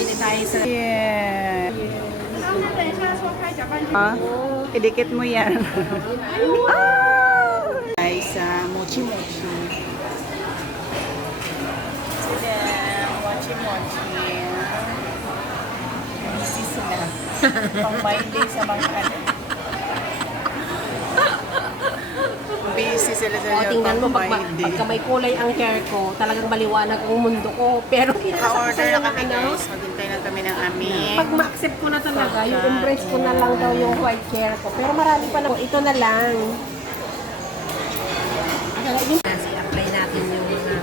Bili tayo sa... Yeah. Ah, idikit mo yan. Ah! Ay, sa mochi-mochi. Sila, mochi-mochi. Busy sila. Pang-Monday sa mga ano. Busy sila sa O, tingnan mo, pang-Monday. pagka may kulay ang hair ko, talagang maliwanag ang mundo ko. Pero Ka-order na kami guys. Maghintay na kami ng amin. pag ma-accept ko na talaga, yung embrace ko na lang daw yung white hair ko. Pero marami pa na po. Ito na lang. Kasi apply natin yung mga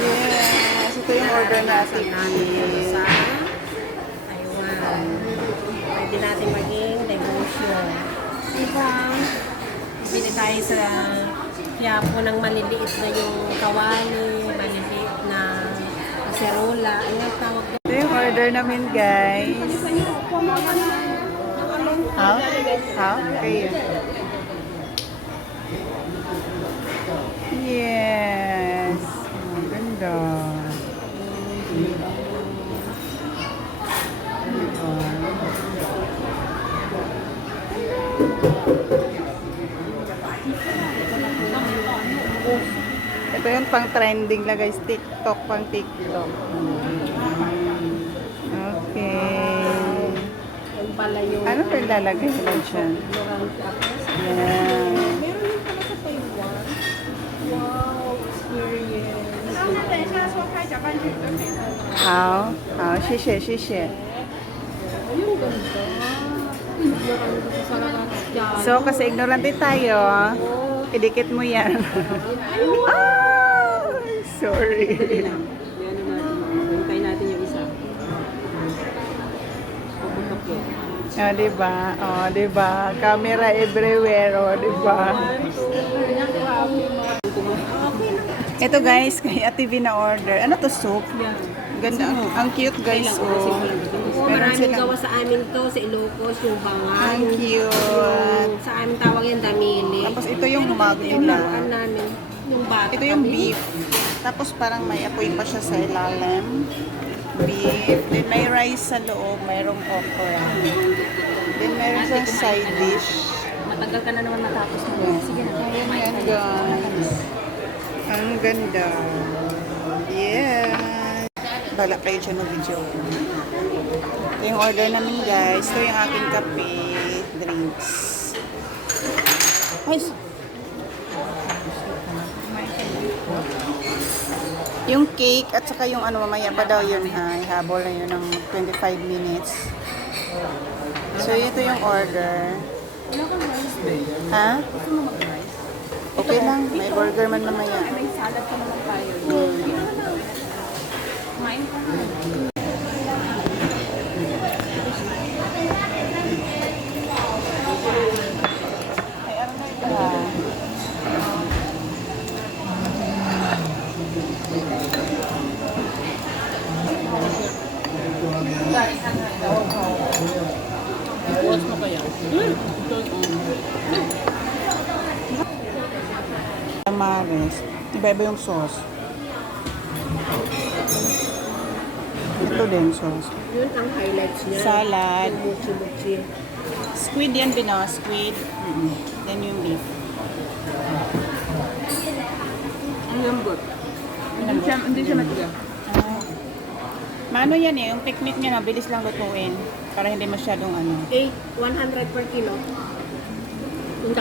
Yes, ito yung order natin. sa Taiwan. Pwede natin maging negosyo. Diba? Bili tayo sa Quiapo ng maliliit na yung kawali, maliliit na kaserola. Ano yung tawag doon? Ito yung order namin guys. How? How? Okay. Yes. Ang ganda. Ito yung pang trending lang guys. TikTok, pang TikTok. Okay. Yung pala yung... Ano pa ilalagay sila dyan? Yan. Meron yung pala sa Taiwan. Wow, experience. How? How? Shishe, shishe. Ayun, ganda. Ignorante ko sa lahat. So, kasi ignorante tayo, idikit mo yan. Ah! Sorry. Hintay natin yung isa. Paputok yun. Ah, diba? Oh, diba? Camera everywhere, oh, diba? Ito guys, kay Ate V na order. Ano to, soup? Ganda, ang cute guys, oh. Meron Maraming silang- gawa sa amin to, sa Ilocos, yung banga. Ang cute. Sa amin tawag yung damili. Tapos ito yung mug Yung nila. laruan namin. Yung bata. Ito yung beef. Tapos parang may apoy pa siya sa ilalim. Beef. Then may rice sa loob. Mayroong okra. Then meron siyang side dish. Matagal ka na naman matapos mo. Yeah. Sige na. Ayan guys. Ang ganda. Yeah. Bala kayo dyan ng video. Ito yung order namin guys. Ito yung aking kape. Drinks. Ay, yung cake at saka yung ano mamaya pa daw yun ha. Ihabol na yun ng 25 minutes. So ito yung order. Ha? Okay lang. May burger man mamaya. May salad pa naman tayo. Kumain ka na. Ay, ano na ito? Iwas mo kaya? Tamares. Iba-iba yung sauce. Ito din sauce. Yun ang highlights niya. Salad. Yung mochi-mochi. Squid yan, Bino. Squid. Then yung beef. Ang lambot. Hindi siya matigas. Mano yan eh. Yung technique niya na, bilis lang lutuin. Para hindi masyadong ano. 100 per kilo. Yung